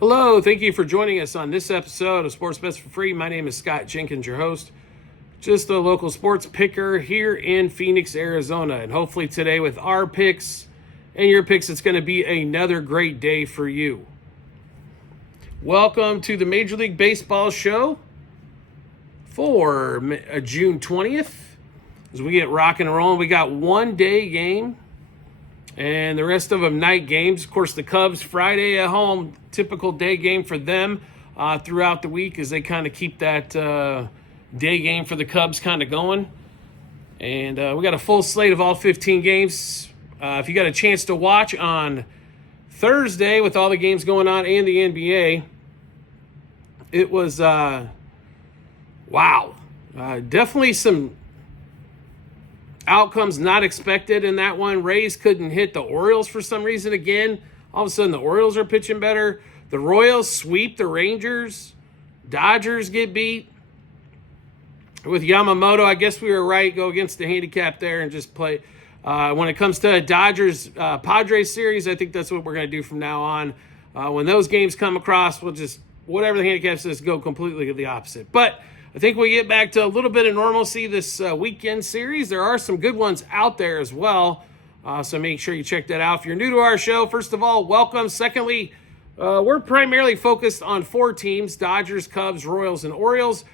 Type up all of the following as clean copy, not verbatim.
Hello, thank you for joining us on this episode of Sports Bets for Free. My name is Scott Jenkins, your host. Just a local sports picker here in Phoenix, Arizona. And hopefully today with our picks and your picks, it's going to be another great day for you. Welcome to the Major League Baseball show for June 20th. As we get rocking and rolling, we got one day game and the rest of them night games. Of course, the Cubs Friday at home, typical day game for them throughout the week as they kind of keep that day game for the Cubs kind of going. And we got a full slate of all 15 games. If you got a chance to watch on Thursday with all the games going on and the NBA, it was, definitely some outcomes not expected in that one. Rays couldn't hit the Orioles for some reason again. All of a sudden, the Orioles are pitching better. The Royals sweep the Rangers. Dodgers get beat. With Yamamoto, I guess we were right. Go against the handicap there and just play. When it comes to a Dodgers-Padres series, I think that's what we're going to do from now on. When those games come across, we'll just, whatever the handicap says, go completely the opposite. But I think we get back to a little bit of normalcy this weekend series. There are some good ones out there as well. So make sure you check that out. If you're new to our show, first of all, welcome. Secondly, we're primarily focused on four teams: Dodgers, Cubs, Royals, and Orioles.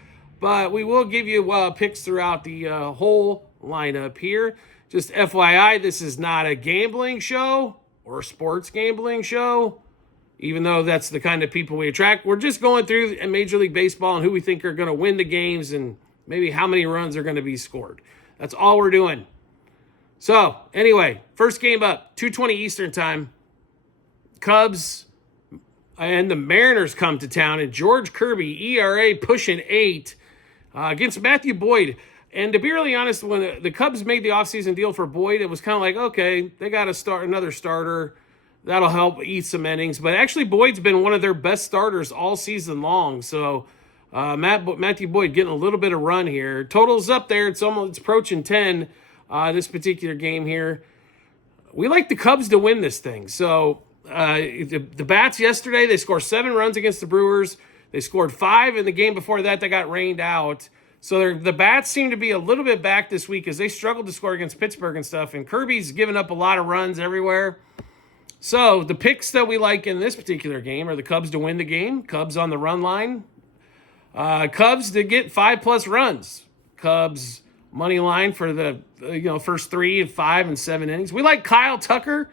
But we will give you picks throughout the whole lineup here. Just FYI, this is not a gambling show or a sports gambling show, even though that's the kind of people we attract. We're just going through Major League Baseball and who we think are going to win the games and maybe how many runs are going to be scored. That's all we're doing. So, anyway, first game up, 2:20 Eastern time. Cubs and the Mariners come to town, and George Kirby, ERA pushing 8 against Matthew Boyd. And to be really honest, when the Cubs made the offseason deal for Boyd, it was kind of like, okay, they got to start another starter. That'll help eat some innings. But actually, Boyd's been one of their best starters all season long. So Matthew Boyd getting a little bit of run here. Total's up there. It's approaching 10 this particular game here. We like the Cubs to win this thing. So the Bats yesterday, they scored 7 runs against the Brewers. They scored 5 in the game before that. They got rained out. So the Bats seem to be a little bit back this week as they struggled to score against Pittsburgh and stuff. And Kirby's given up a lot of runs everywhere. So the picks that we like in this particular game are the Cubs to win the game, Cubs on the run line, Cubs to get 5+ runs, Cubs money line for the first 3 and 5 and 7 innings. We like Kyle Tucker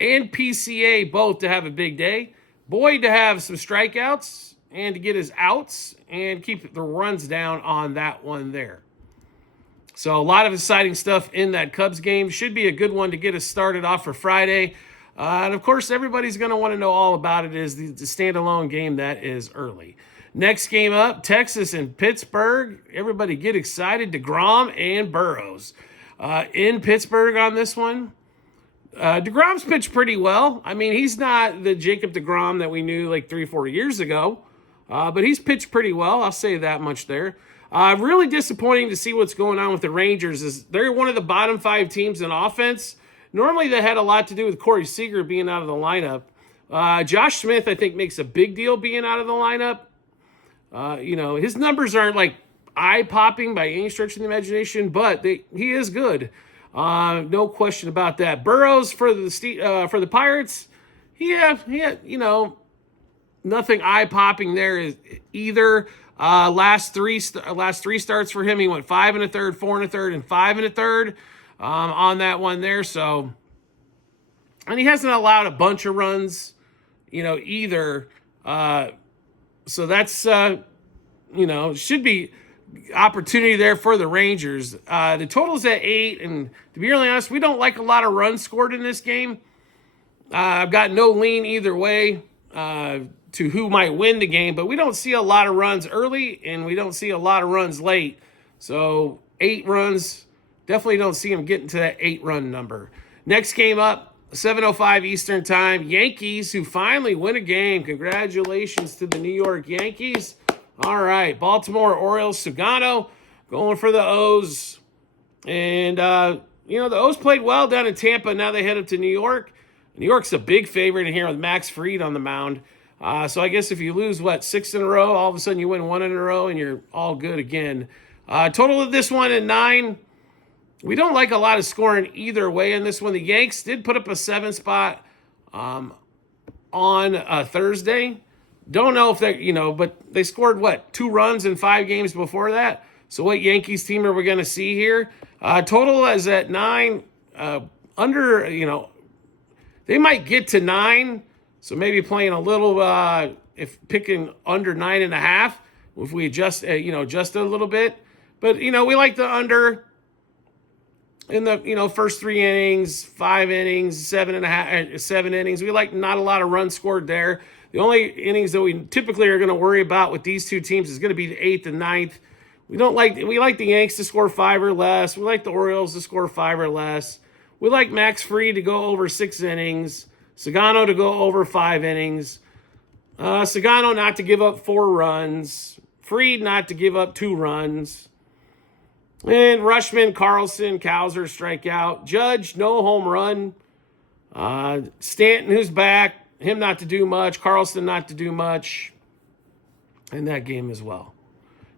and PCA both to have a big day, Boyd to have some strikeouts and to get his outs and keep the runs down on that one there. So a lot of exciting stuff in that Cubs game. Should be a good one to get us started off for Friday. And, of course, everybody's going to want to know all about it is the standalone game that is early. Next game up, Texas and Pittsburgh. Everybody get excited. DeGrom and Burrows in Pittsburgh on this one. DeGrom's pitched pretty well. I mean, he's not the Jacob DeGrom that we knew like 3-4 years ago, but he's pitched pretty well. I'll say that much there. Really disappointing to see what's going on with the Rangers. Is they're one of the bottom 5 teams in offense. Normally, that had a lot to do with Corey Seager being out of the lineup. Josh Smith, I think, makes a big deal being out of the lineup. His numbers aren't like eye-popping by any stretch of the imagination, but he is good. No question about that. Burrows for the Pirates, nothing eye-popping there either. Last three starts for him, he went 5 1/3, 4 1/3, and 5 1/3. On that one there. So, and he hasn't allowed a bunch of runs, either. So that's, should be opportunity there for the Rangers. The total's at 8, and to be really honest, we don't like a lot of runs scored in this game. I've got no lean either way to who might win the game, but we don't see a lot of runs early, and we don't see a lot of runs late. So 8 runs. Definitely don't see him getting to that 8-run number. Next game up, 7:05 Eastern time. Yankees, who finally win a game. Congratulations to the New York Yankees. All right, Baltimore Orioles, Sugano going for the O's. And, the O's played well down in Tampa. Now they head up to New York. New York's a big favorite in here with Max Fried on the mound. So I guess if you lose, 6 in a row, all of a sudden you win 1 in a row and you're all good again. Total of this one at 9. We don't like a lot of scoring either way in this one. The Yanks did put up a 7 spot on Thursday. Don't know if they, but they scored 2 runs in 5 games before that. So what Yankees team are we going to see here? Total is at 9. Under, they might get to 9. So maybe playing a little, if picking under 9.5, if we adjust, adjust it a little bit. But, we like the under in the, first 3 innings, 5 innings, 7 innings. We like not a lot of runs scored there. The only innings that we typically are going to worry about with these two teams is going to be the 8th and 9th. We like the Yanks to score 5 or less. We like the Orioles to score 5 or less. We like Max Fried to go over 6 innings. Sagano to go over 5 innings. Sagano not to give up 4 runs. Fried not to give up 2 runs. And Rushman, Carlson, Cowser strike out. Judge, no home run. Stanton, who's back, him not to do much. Carlson not to do much in that game as well.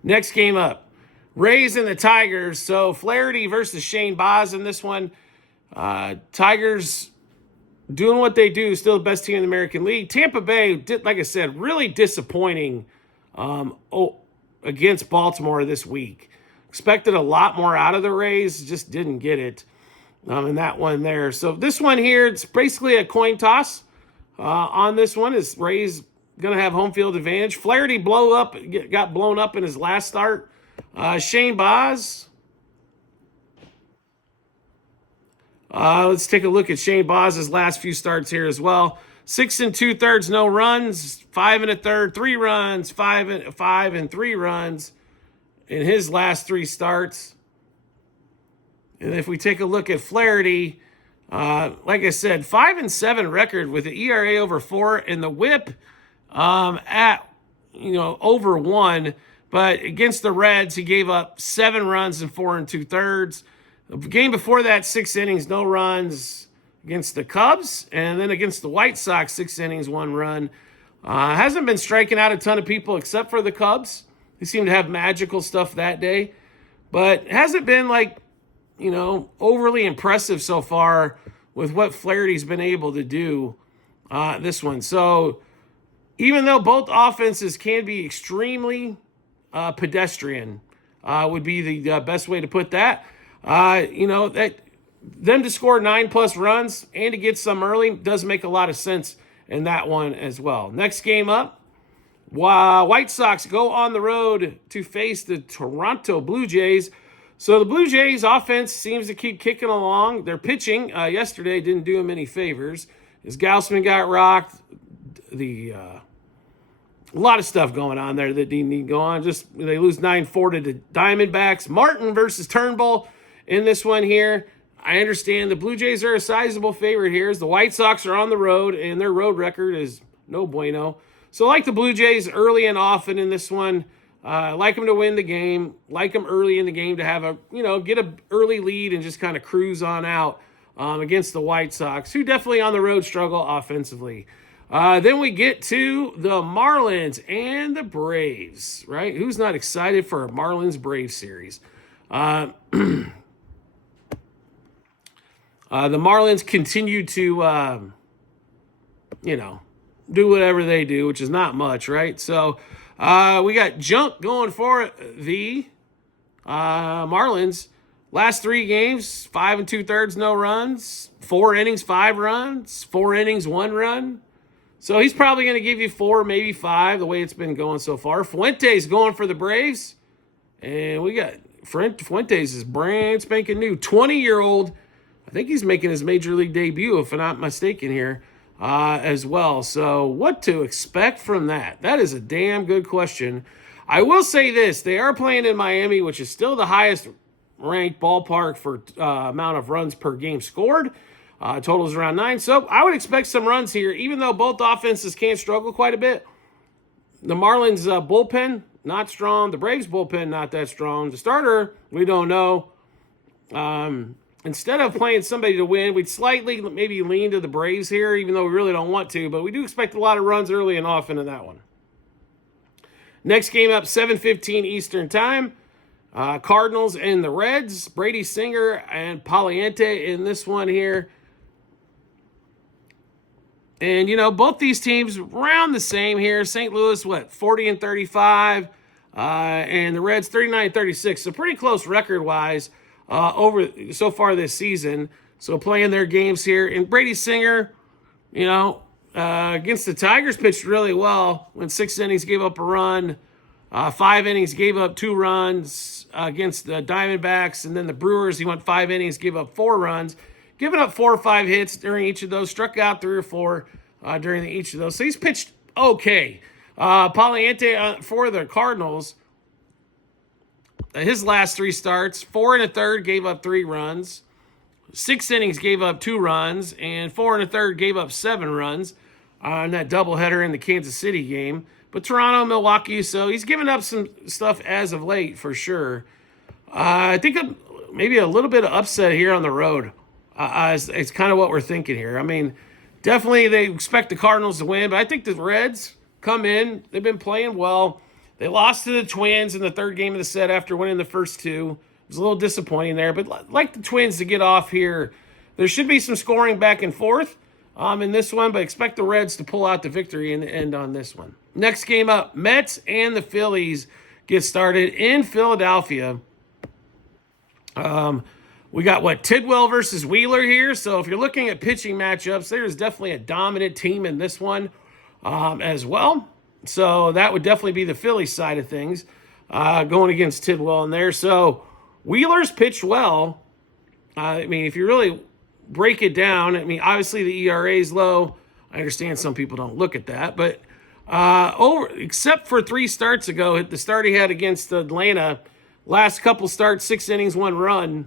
Next game up, Rays and the Tigers. So Flaherty versus Shane Baz in this one. Tigers doing what they do, still the best team in the American League. Tampa Bay, like I said, really disappointing against Baltimore this week. Expected a lot more out of the Rays, just didn't get it in that one there. So this one here, it's basically a coin toss on this one. Is Rays going to have home field advantage? Flaherty got blown up in his last start. Shane Baz. Let's take a look at Shane Baz's last few starts here as well. 6 2/3, no runs. 5 1/3, 3 runs. 5 and 3 runs in his last 3 starts. And if we take a look at Flaherty, like I said, 5-7 record with the ERA over 4 and the WHIP at over 1. But against the Reds, he gave up 7 runs in 4 2/3. The game before that, 6 innings, no runs against the Cubs. And then against the White Sox, 6 innings, 1 run. Hasn't been striking out a ton of people except for the Cubs. They seem to have magical stuff that day. But hasn't been overly impressive so far with what Flaherty's been able to do this one. So even though both offenses can be extremely pedestrian, would be the best way to put that. That them to score 9+ runs and to get some early does make a lot of sense in that one as well. Next game up, White Sox go on the road to face the Toronto Blue Jays. So the Blue Jays offense seems to keep kicking along. Their pitching yesterday didn't do them any favors. As Gausman got rocked, a lot of stuff going on there that didn't need to go on. Just they lose 9-4 to the Diamondbacks. Martin versus Turnbull in this one here. I understand the Blue Jays are a sizable favorite here as the White Sox are on the road and their road record is no bueno. So I like the Blue Jays early and often in this one. I like them to win the game. Like them early in the game to have get an early lead and just kind of cruise on out against the White Sox, who definitely on the road struggle offensively. Then we get to the Marlins and the Braves, right? Who's not excited for a Marlins-Braves series? The Marlins continue to, do whatever they do, which is not much, right? So we got junk going for the Marlins. Last 3 games, 5 2/3, no runs. 4 innings, 5 runs. 4 innings, 1 run. So he's probably going to give you 4, maybe 5, the way it's been going so far. Fuentes going for the Braves. And we got Fuentes is brand spanking new. 20-year-old. I think he's making his major league debut, if I'm not mistaken here, as well. So what to expect from that? That is a damn good question. I will say this. They are playing in Miami, which is still the highest ranked ballpark for amount of runs per game scored. Totals around 9. So I would expect some runs here, even though both offenses can struggle quite a bit. The Marlins bullpen, not strong. The Braves bullpen, not that strong. The starter, we don't know. instead of playing somebody to win, we'd slightly maybe lean to the Braves here, even though we really don't want to. But we do expect a lot of runs early and often in that one. Next game up, 7:15 Eastern Time. Cardinals and the Reds. Brady Singer and Paliente in this one here. And, both these teams around the same here. St. Louis, 40-35. And the Reds, 39-36. So pretty close record-wise over so far this season. So playing their games here. And Brady Singer, against the Tigers pitched really well. Went 6 innings, gave up a run. 5 innings, gave up 2 runs against the Diamondbacks. And then the Brewers, he went 5 innings, gave up 4 runs. Giving up 4 or 5 hits during each of those. Struck out 3 or 4 during each of those. So he's pitched okay. Paliente for the Cardinals, his last 3 starts, 4 1/3, gave up 3 runs. 6 innings, gave up 2 runs, and 4 1/3 gave up 7 runs on that doubleheader in the Kansas City game. But Toronto, Milwaukee, so he's given up some stuff as of late for sure. I think maybe a little bit of upset here on the road. It's kind of what we're thinking here. I mean, definitely they expect the Cardinals to win, but I think the Reds come in. They've been playing well. They lost to the Twins in the 3rd game of the set after winning the first 2. It was a little disappointing there, but like the Twins to get off here. There should be some scoring back and forth in this one, but expect the Reds to pull out the victory in the end on this one. Next game up, Mets and the Phillies get started in Philadelphia. We got Tidwell versus Wheeler here. So if you're looking at pitching matchups, there's definitely a dominant team in this one as well. So that would definitely be the Phillies side of things going against Tidwell in there. So Wheeler's pitched well. I mean, if you really break it down, I mean, obviously the ERA is low. I understand some people don't look at that, but except for 3 starts ago, the start he had against Atlanta, last couple starts, 6 innings, 1 run.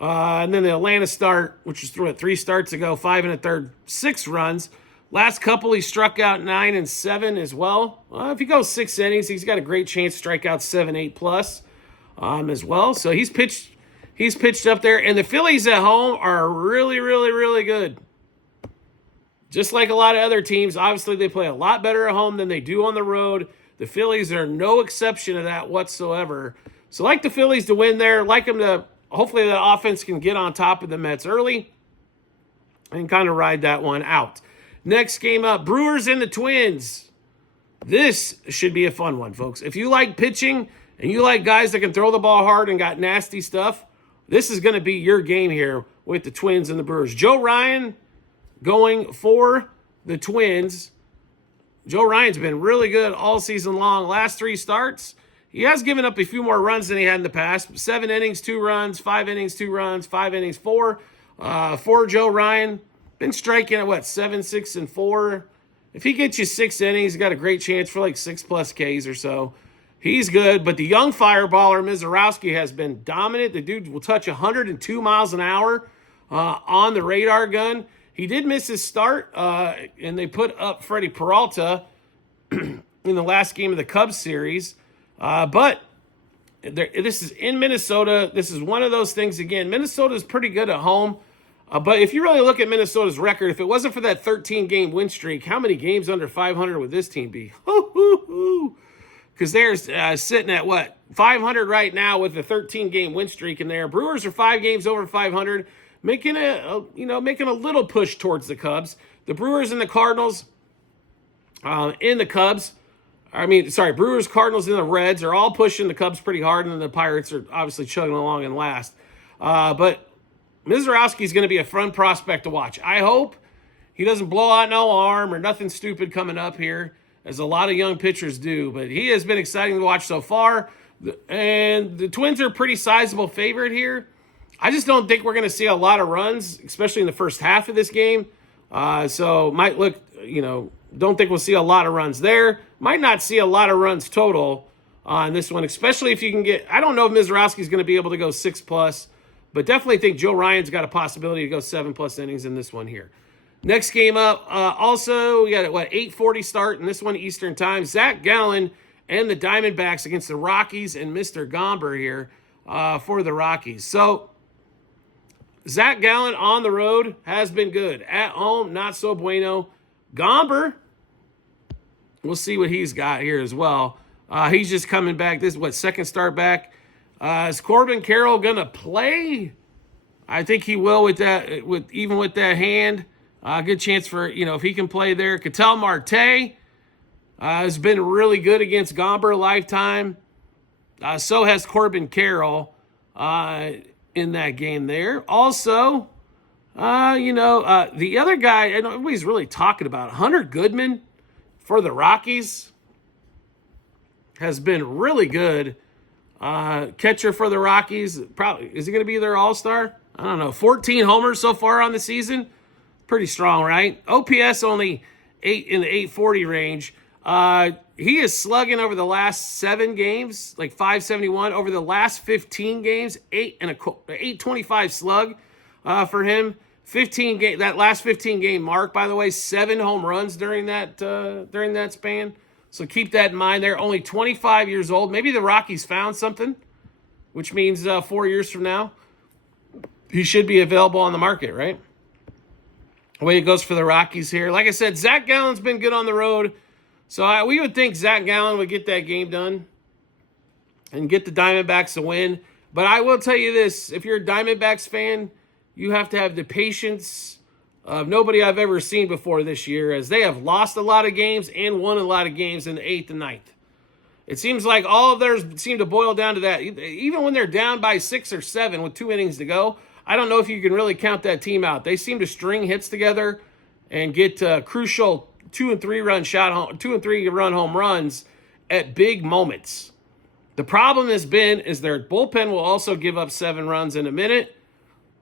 And then the Atlanta start, which was 3 starts ago, 5 1/3, 6 runs. Last couple, he struck out 9 and 7 as well. If he goes 6 innings, he's got a great chance to strike out 7, 8 plus as well. So he's pitched up there. And the Phillies at home are really, really, really good. Just like a lot of other teams, obviously they play a lot better at home than they do on the road. The Phillies are no exception to that whatsoever. So like the Phillies to win there, like them to, hopefully the offense can get on top of the Mets early and kind of ride that one out. Next game up, Brewers and the Twins. This should be a fun one, folks. If you like pitching and you like guys that can throw the ball hard and got nasty stuff, this is going to be your game here with the Twins and the Brewers. Joe Ryan going for the Twins. Joe Ryan's been really good all season long. Last 3 starts, he has given up a few more runs than he had in the past. 7 innings, 2 runs, 5 innings, 2 runs, 5 innings, 4. For Joe Ryan, been striking at 7, 6, and 4. If he gets you 6 innings, he's got a great chance for 6+ Ks or so. He's good, but the young fireballer, Mizorowski, has been dominant. The dude will touch 102 miles an hour on the radar gun. He did miss his start, and they put up Freddie Peralta in the last game of the Cubs series. But this is in Minnesota. This is one of those things, again, Minnesota is pretty good at home. But if you really look at Minnesota's record, if it wasn't for that 13-game win streak, how many games under 500 would this team be? Because they're sitting at 500 right now with a 13-game win streak in there. Brewers are 5 games over 500, making a little push towards the Cubs. The Brewers and the Cardinals Brewers, Cardinals, and the Reds are all pushing the Cubs pretty hard, and then the Pirates are obviously chugging along in last. But Mizorowski is going to be a fun prospect to watch. I hope he doesn't blow out no arm or nothing stupid coming up here, as a lot of young pitchers do. But he has been exciting to watch so far. And the Twins are a pretty sizable favorite here. I just don't think we're going to see a lot of runs, especially in the first half of this game. So might look, don't think we'll see a lot of runs there. Might not see a lot of runs total on this one, especially if you can get, I don't know if Mizorowski is going to be able to go 6+, but definitely think Joe Ryan's got a possibility to go 7+ innings in this one here. Next game up, also, we got a 8:40 start in this one Eastern time. Zach Gallen and the Diamondbacks against the Rockies and Mr. Gomber here for the Rockies. So Zach Gallen on the road has been good. At home, not so bueno. Gomber, we'll see what he's got here as well. He's just coming back. This is what, second start back. Is Corbin Carroll gonna play? I think he will with that. Even with that hand, good chance for if he can play there. Ketel Marte has been really good against Gomber lifetime. So has Corbin Carroll in that game there. Also, the other guy, I know everybody's really talking about, Hunter Goodman for the Rockies, has been really good. Catcher for the Rockies. Probably is he going to be their all-star? I don't know. 14 homers so far on the season. Pretty strong, right? OPS only 8 in the 840 range. He is slugging over the last 7 games, like 571. Over the last 15 games, 825 slug for him. 15 game, that last 15 game mark, by the way, 7 home runs during that span. So keep that in mind. They're only 25 years old. Maybe the Rockies found something, which means 4 years from now, he should be available on the market, right? The way it goes for the Rockies here. Like I said, Zach Gallen's been good on the road. So we would think Zach Gallen would get that game done and get the Diamondbacks a win. But I will tell you this, if you're a Diamondbacks fan, you have to have the patience of nobody I've ever seen before this year, as they have lost a lot of games and won a lot of games in the 8th and 9th. It seems like all of theirs seem to boil down to that. Even when they're down by 6 or 7 with 2 innings to go, I don't know if you can really count that team out. They seem to string hits together and get crucial 2 and 3 run home runs at big moments. The problem has been is their bullpen will also give up 7 runs in a minute,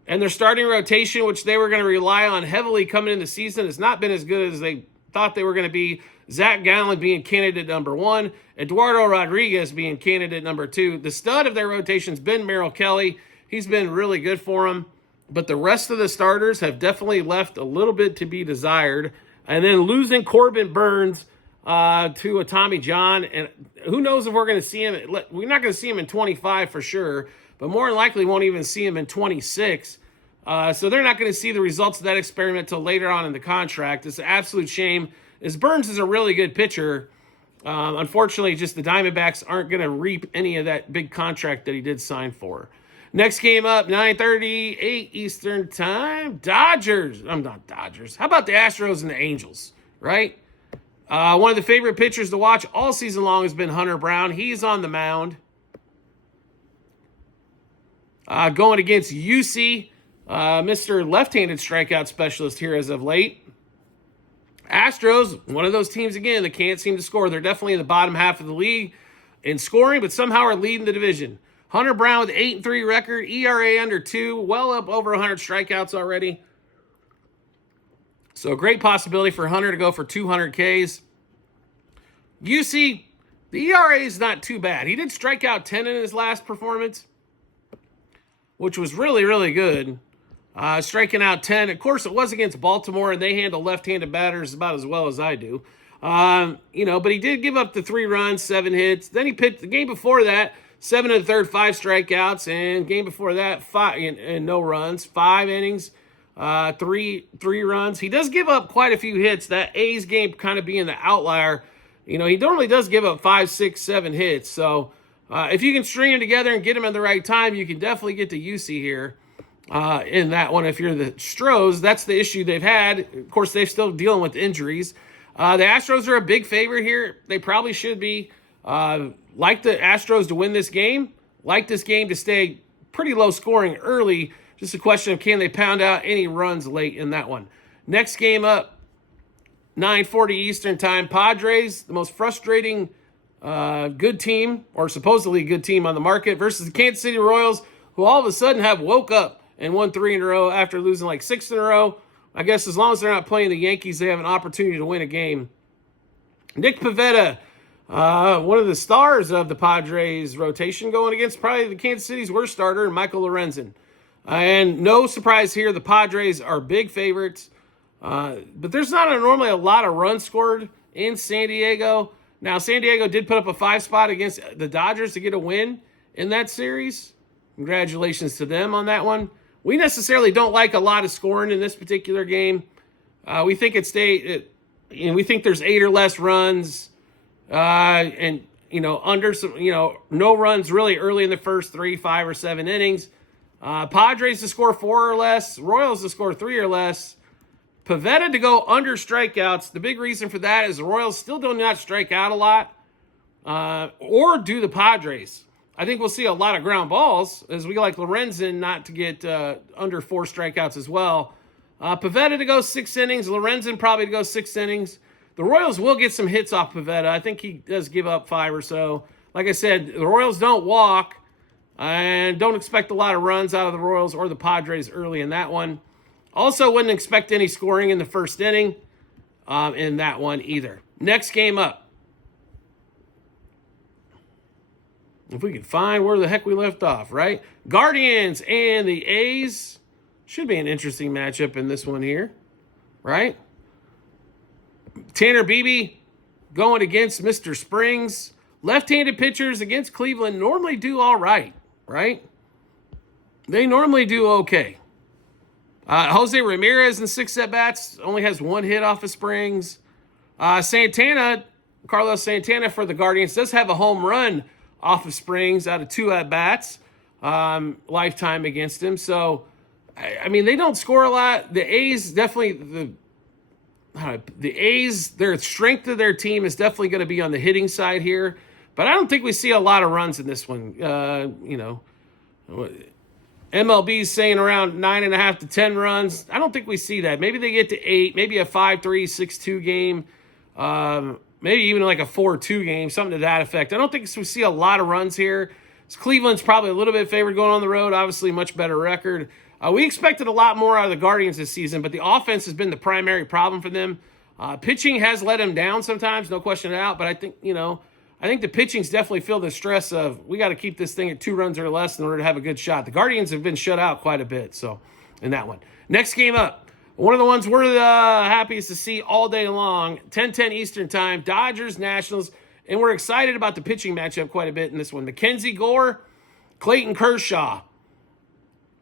and their starting rotation, which they were going to rely on heavily coming into the season, has not been as good as they thought they were going to be. Zach Gallen being candidate number 1, Eduardo Rodriguez being candidate number 2. The stud of their rotation has been Merrill Kelly. He's been really good for them, but the rest of the starters have definitely left a little bit to be desired. And then losing Corbin Burns to a Tommy John, and who knows if we're going to see him. We're not going to see him in 25 for sure, but more than likely won't even see him in 26. So they're not going to see the results of that experiment till later on in the contract. It's an absolute shame, as Burns is a really good pitcher. Unfortunately, just the Diamondbacks aren't going to reap any of that big contract that he did sign for. Next game up, 9:38 Eastern time. I'm not Dodgers. How about the Astros and the Angels, right? One of the favorite pitchers to watch all season long has been Hunter Brown. He's on the mound. Going against UC, Mr. Left-handed strikeout specialist here as of late. Astros, one of those teams again that can't seem to score. They're definitely in the bottom half of the league in scoring, but somehow are leading the division. Hunter Brown with 8-3 record, ERA under 2, well up over 100 strikeouts already. So a great possibility for Hunter to go for 200 Ks. UC, the ERA is not too bad. He did strike out 10 in his last performance, which was really, really good. Striking out 10. Of course, it was against Baltimore, and they handle left-handed batters about as well as I do. But he did give up the 3 runs, 7 hits. Then he pitched the game before that, 7 in the third, 5 strikeouts, and game before that, 5 and no runs, 5 innings, 3 runs. He does give up quite a few hits. That A's game kind of being the outlier. He normally does give up 5, 6, 7 hits. So if you can string them together and get them at the right time, you can definitely get to UC here in that one. If you're the Stros, that's the issue they've had. Of course, they're still dealing with injuries. The Astros are a big favorite here. They probably should be. Like the Astros to win this game, like this game to stay pretty low scoring early. Just a question of can they pound out any runs late in that one. Next game up, 9:40 Eastern time. Padres, the most frustrating good team, or supposedly good team on the market, versus the Kansas City Royals, who all of a sudden have woke up and won 3 in a row after losing like 6 in a row. I guess as long as they're not playing the Yankees, they have an opportunity to win a game. Nick Pivetta, one of the stars of the Padres rotation, going against probably the Kansas City's worst starter, Michael Lorenzen. And no surprise here, the Padres are big favorites. But there's not normally a lot of runs scored in San Diego. Now, San Diego did put up a 5 spot against the Dodgers to get a win in that series. Congratulations to them on that one. We necessarily don't like a lot of scoring in this particular game. We think we think there's 8 or less runs, and under some, no runs really early in the first 3, 5, or 7 innings. Padres to score 4 or less, Royals to score 3 or less. Pivetta to go under strikeouts. The big reason for that is the Royals still do not strike out a lot, or do the Padres. I think we'll see a lot of ground balls, as we like Lorenzen not to get under 4 strikeouts as well. Pivetta to go 6 innings. Lorenzen probably to go 6 innings. The Royals will get some hits off Pivetta. I think he does give up 5 or so. Like I said, the Royals don't walk, and don't expect a lot of runs out of the Royals or the Padres early in that one. Also, wouldn't expect any scoring in the first inning in that one either. Next game up. If we could find where the heck we left off, right? Guardians and the A's. Should be an interesting matchup in this one here, right? Tanner Beebe going against Mr. Springs. Left-handed pitchers against Cleveland normally do all right, right? They normally do okay. Jose Ramirez in 6 at-bats only has 1 hit off of Springs. Carlos Santana for the Guardians does have a home run off of Springs out of 2 at-bats lifetime against him. So, I mean, they don't score a lot. The A's definitely, the A's, their strength of their team is definitely going to be on the hitting side here. But I don't think we see a lot of runs in this one. MLB is saying around 9.5 to 10 runs. I don't think we see that. Maybe they get to 8, maybe a 5-3, 6-2 game, maybe even like a 4-2 game, something to that effect. I don't think we see a lot of runs here. Cleveland's probably a little bit favored going on the road. Obviously, much better record. We expected a lot more out of the Guardians this season, but the offense has been the primary problem for them. Pitching has let them down sometimes, no question about. But I think the pitching's definitely feel the stress of we got to keep this thing at 2 runs or less in order to have a good shot. The Guardians have been shut out quite a bit, so in that one. Next game up, one of the ones we're the happiest to see all day long, 10:10 Eastern time, Dodgers, Nationals, and we're excited about the pitching matchup quite a bit in this one. Mackenzie Gore, Clayton Kershaw.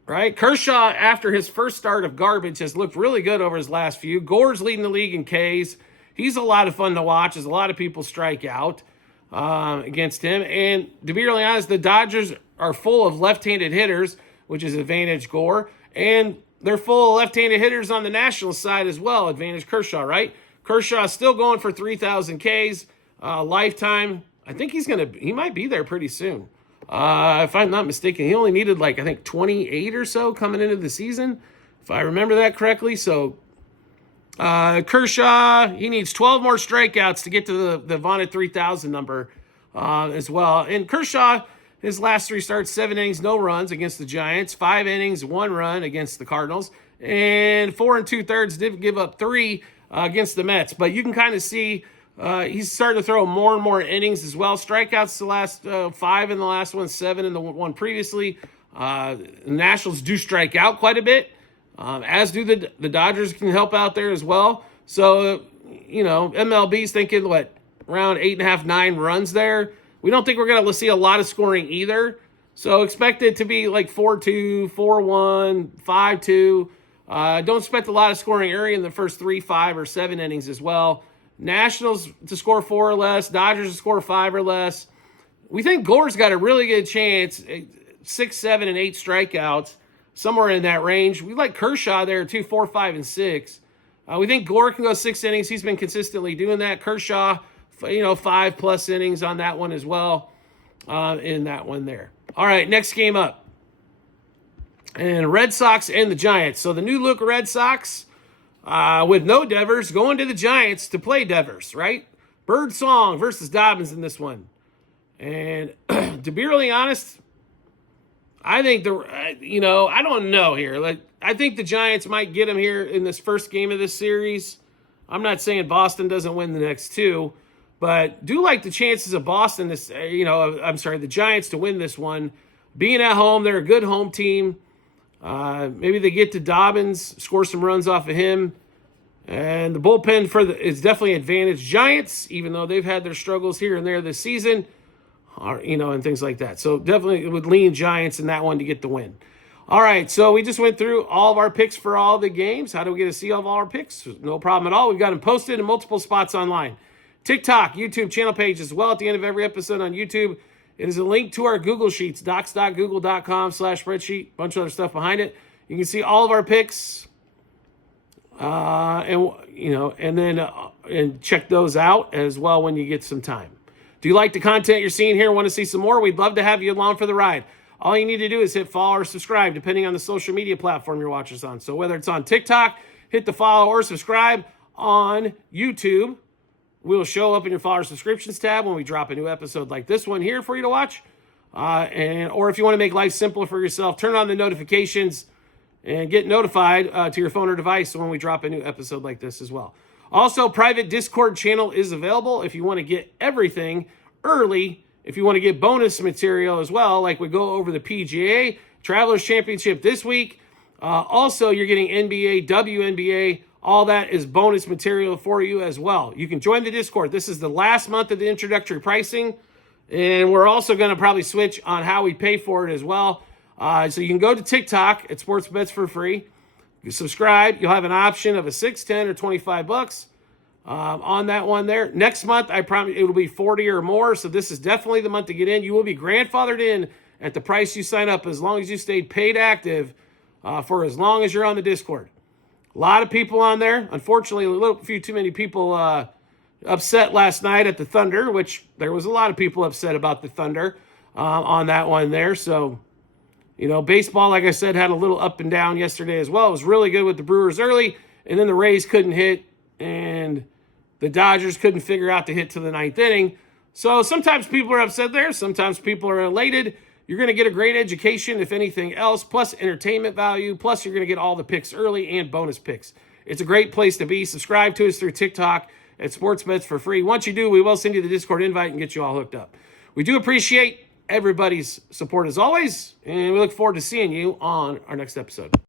Right? Kershaw, after his first start of garbage, has looked really good over his last few. Gore's leading the league in Ks. He's a lot of fun to watch as a lot of people strike out against him. And to be really honest, the Dodgers are full of left-handed hitters, which is advantage Gore. And they're full of left-handed hitters on the Nationals side as well, advantage Kershaw, right? Kershaw still going for 3,000 Ks lifetime. I think he might be there pretty soon. If I'm not mistaken, he only needed 28 or so coming into the season, if I remember that correctly. So Kershaw, he needs 12 more strikeouts to get to the vaunted 3,000 number as well. And Kershaw, his last 3 starts, 7 innings, no runs against the Giants, 5 innings, 1 run against the Cardinals, and 4 2/3 did give up 3 against the Mets. But you can kind of see he's starting to throw more and more innings as well. Strikeouts the last 5 in the last one, 7 in the one previously. The Nationals do strike out quite a bit, as do the Dodgers can help out there as well. So, MLB's thinking, around 8.5, 9 runs there. We don't think we're going to see a lot of scoring either. So expect it to be 4-2, 4-1, 5-2. Don't expect a lot of scoring early in the first 3, 5, or 7 innings as well. Nationals to score 4 or less, Dodgers to score 5 or less. We think Gore's got a really good chance, 6, 7, and 8 strikeouts, somewhere in that range. We like Kershaw there too, 4, 5, and 6. We think Gore can go 6 innings. He's been consistently doing that. Kershaw, 5+ innings on that one as well, in that one there. All right, next game up. And Red Sox and the Giants. So the new look Red Sox, with no Devers, going to the Giants to play Devers, right? Bird Song versus Dobbins in this one. And to be really honest, I think I don't know here. I think the Giants might get him here in this first game of this series. I'm not saying Boston doesn't win the next 2, but do like the chances of Boston, the Giants to win this one. Being at home, they're a good home team. Maybe they get to Dobbins, score some runs off of him. And the bullpen is definitely advantage Giants, even though they've had their struggles here and there this season, and things like that. So definitely would lean Giants in that one to get the win. All right, so we just went through all of our picks for all the games. How do we get to see all of our picks? No problem at all. We've got them posted in multiple spots online. TikTok, YouTube channel page as well at the end of every episode on YouTube. It is a link to our Google Sheets, docs.google.com/spreadsheet. Bunch of other stuff behind it. You can see all of our picks, and check those out as well when you get some time. Do you like the content you're seeing here and want to see some more? We'd love to have you along for the ride. All you need to do is hit follow or subscribe, depending on the social media platform you're watching us on. So whether it's on TikTok, hit the follow or subscribe. On YouTube, we'll show up in your follow or subscriptions tab when we drop a new episode like this one here for you to watch. Or if you want to make life simpler for yourself, turn on the notifications and get notified to your phone or device when we drop a new episode like this as well. Also, private Discord channel is available if you want to get everything early. If you want to get bonus material as well, like we go over the PGA Travelers Championship this week. Also, you're getting NBA, WNBA. All that is bonus material for you as well. You can join the Discord. This is the last month of the introductory pricing. And we're also going to probably switch on how we pay for it as well. So you can go to TikTok at Sports Bets for Free. You subscribe. You'll have an option of a $6, $10, or $25 on that one there. Next month, I promise it will be 40 or more. So this is definitely the month to get in. You will be grandfathered in at the price you sign up as long as you stayed paid active for as long as you're on the Discord. A lot of people on there. Unfortunately, a few too many people upset last night at the Thunder, which there was a lot of people upset about the Thunder on that one there. So, baseball, like I said, had a little up and down yesterday as well. It was really good with the Brewers early, and then the Rays couldn't hit, and the Dodgers couldn't figure out to hit to the ninth inning. So sometimes people are upset there. Sometimes people are elated. You're going to get a great education, if anything else, plus entertainment value. Plus, you're going to get all the picks early and bonus picks. It's a great place to be. Subscribe to us through TikTok at Sports Bets for Free. Once you do, we will send you the Discord invite and get you all hooked up. We do appreciate everybody's support as always, and we look forward to seeing you on our next episode.